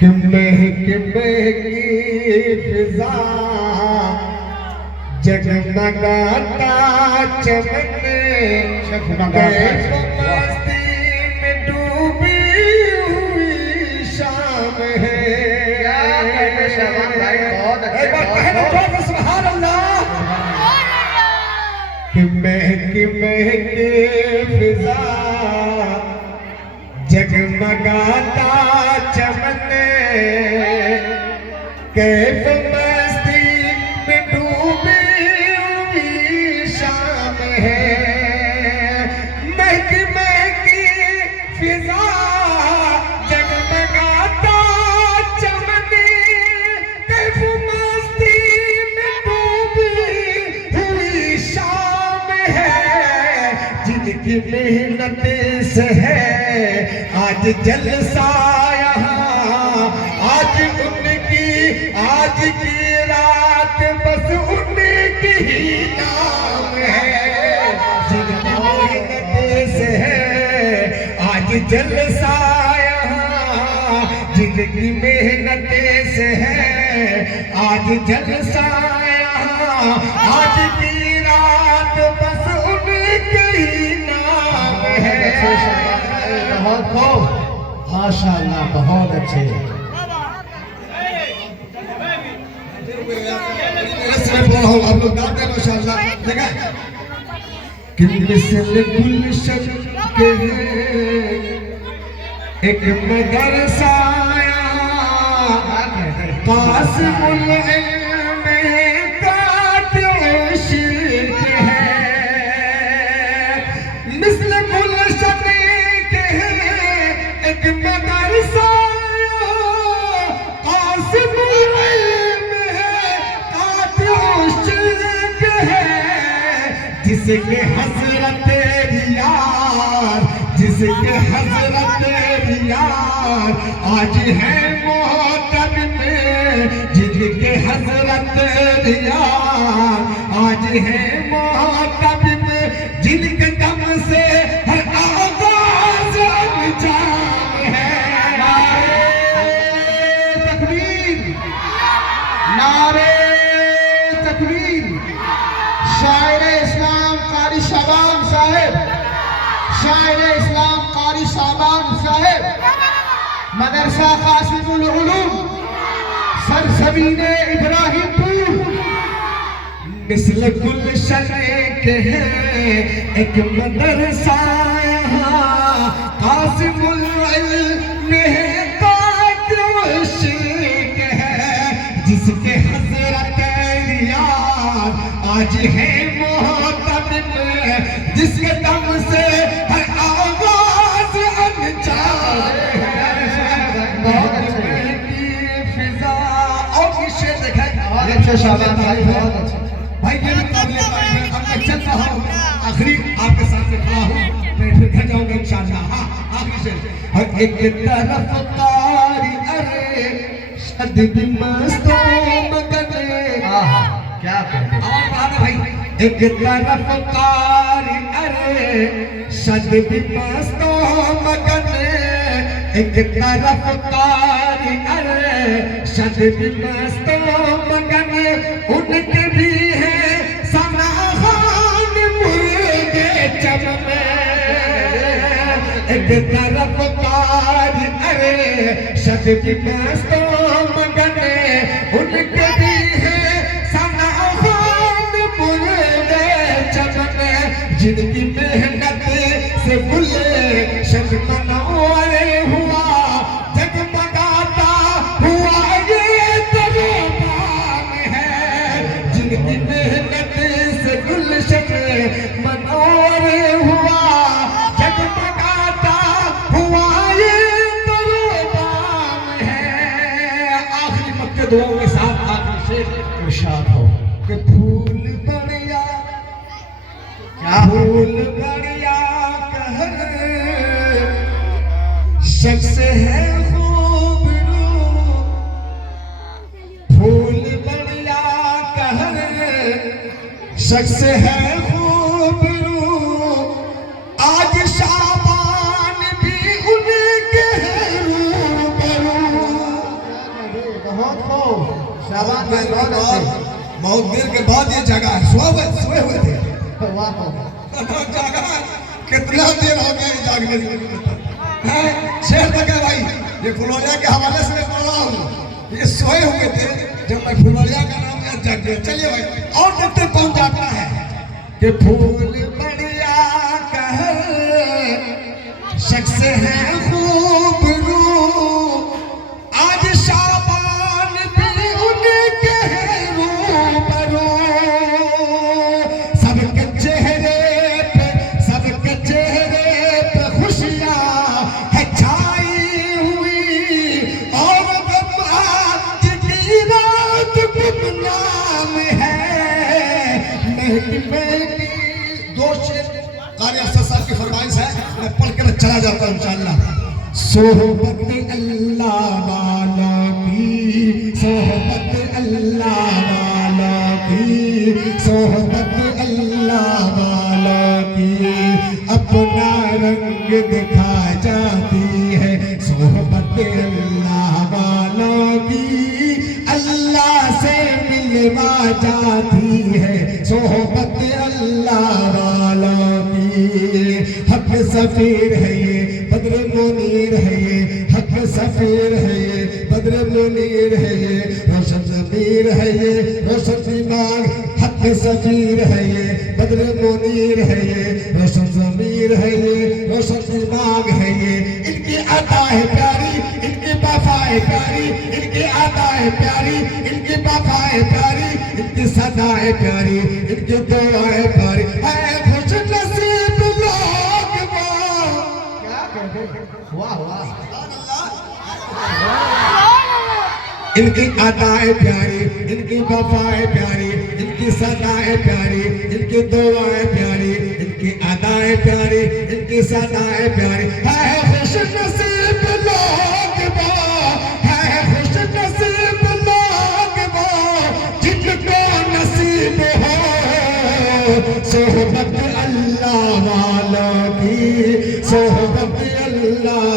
कि महकी फिजा जगमगाता चमन मस्ती में डूबी हुई शाम है। सुभान अल्लाह। कि महकी फिजा जगमगाता चमन कैफ मस्ती में डूबी हुई शाम है। महकी फिजा जगमगाता चमन कैफ मस्ती में डूबी हुई शाम है। जिनकी मेहनत से है आज जलसा यहाँ, आज की रात बस उनकी ही नाम है। जिनकी मेहनत से है आज जलसा यहाँ, जिनकी मेहनत से है आज जलसा यहाँ, आज की रात बस उनकी ही नाम है। बहुत खूब, माशाअल्लाह, बहुत अच्छे। आप लोग गाते हैं माशाअल्लाह। देखा कि मिसल गुलशन के एक मदरसा कासिमुल इल्म कातिउ शिर्क है। मिसल गुलशन के एक मदरसा कासिमुल इल्म कातिउ शिर्क है। जिसके हजरत यार, जिसके हजरत यार आज है मोहतब में, जिनके हजरत यार आज है मोहतब में, जिनके दम से हर आवाज जान है। नारे तकबीर, नारे तकबीर। शायर इस्लाम कारी शाबान साहेब, शायर इस्लाम कारी शाबान साहेब, मदरसा कासिमुल उलूम, सरजमीने इब्राहिमपुर। मिसल गुलशन के है एक मदरसा यहाँ कासिमुल इल्म कातिउ शिर्क है। जिसके हजरत यार आज है मोहतब में, जिसके दम से हर आवाज अनजान है। फिजा और शेर देखा अच्छे शाबान भाई, बहुत अच्छे भाई। ये भी काबिल तारीफ है। अब मैं चल रहा हूँ, आखिरी आपके सामने खड़ा हूँ, मैं फिर घर जाऊंगा इंशाअल्लाह। हाँ, आखिरी शेर। और एक तरफ कारी अरे शद भी मस्तों मगन। क्या कहते हैं? आवाज बढ़ा दे भाई। एक तरफ कारी अरे शद भी मस्तों मगन, एक तरफ कारी अरे शद भी मस्तों मगन। उनके भी है सनाखान मुर्गे चमन। एक तरफ कारी अरे शद भी मस्तों मगन, उनके भी है सनाखान मुर्गे चमन। जिनकी मेहनत से गुलशन मनोर हुआ, जगमगाता हुआ ये तरोबान है। जिनकी मेहनत से गुलशन मनोर हुआ, जगमगाता हुआ ये तरोबान है। आखिरी मक्के दुआओं के साथ आखिरी शेर इरशाद हो कि फूल बढ़िया, फूल बढ़िया कहर शख्स है खूबरू, फूल बढ़िया कहर शख्स है खूबरू। आज शाबान भी उनके रूह बहुत देर के बाद ये जगह है, सोए हुए थे। वाह जागा कितना देर हो गया ये जागने से हैं? शेर तक है भाई, ये फुलवाड़िया के हवाले से मैं पढ़ रहा हूँ। ये सोए हुए थे जब मैं फुलवाड़िया का नाम याद जाग गया। चलिए भाई और देखते कौन जागता है कि फूल बढ़िया कहे शख्स है खूबरू, आज शाबान भी उनके रूबरू, सबके चेहरे पे खुशियां है छाई हुई, और गम आज की रात गुमनाम है। मेहदी दो शेर कारी अफसर साहब की फरमाइश है, मैं पढ़ के मैं चला जाता हूँ इंशाअल्लाह। सोहबत अल्लाह वालों की, सोहबत अल्लाह वालों की, सोहबत अल्लाह वालों की अपना रंग दिखा जाती है। सोहबत अल्लाह वालों की अल्लाह से मिलवा जाती है। सोहबत अल्लाह वालों की हक सफीर है ये, बद्र मुनीर है ये, हक सफीर है ये, बद्र मुनीर है ये, रोशन ज़मीर है ये, रोशन दिमाग, हक सफीर है ये, बद्र मुनीर है ये, रोशन ज़मीर है ये, रोशन दिमाग है ये। इनकी अता है प्यारी, इनकी वफा है प्यारी, इनकी अता है प्यारी, इनकी वफा है प्यारी, इनकी सदा है प्यारी, इनकी दुआ है प्यारी। है खुश नसीब लोग वो। क्या कहते हैं? वाह वाह इनकी अदाएं प्यारी, इनकी वफाएं प्यारी, इनकी सदाएं प्यारी, इनकी दुआएं प्यारी, इनकी अदाएं प्यारी, इनकी सदाएं प्यारी। है खुश नसीब लोग वो, है खुश नसीब लोग वो, जिनको नसीब हो सोहबत अल्लाह वालों की, सोहबत अल्लाह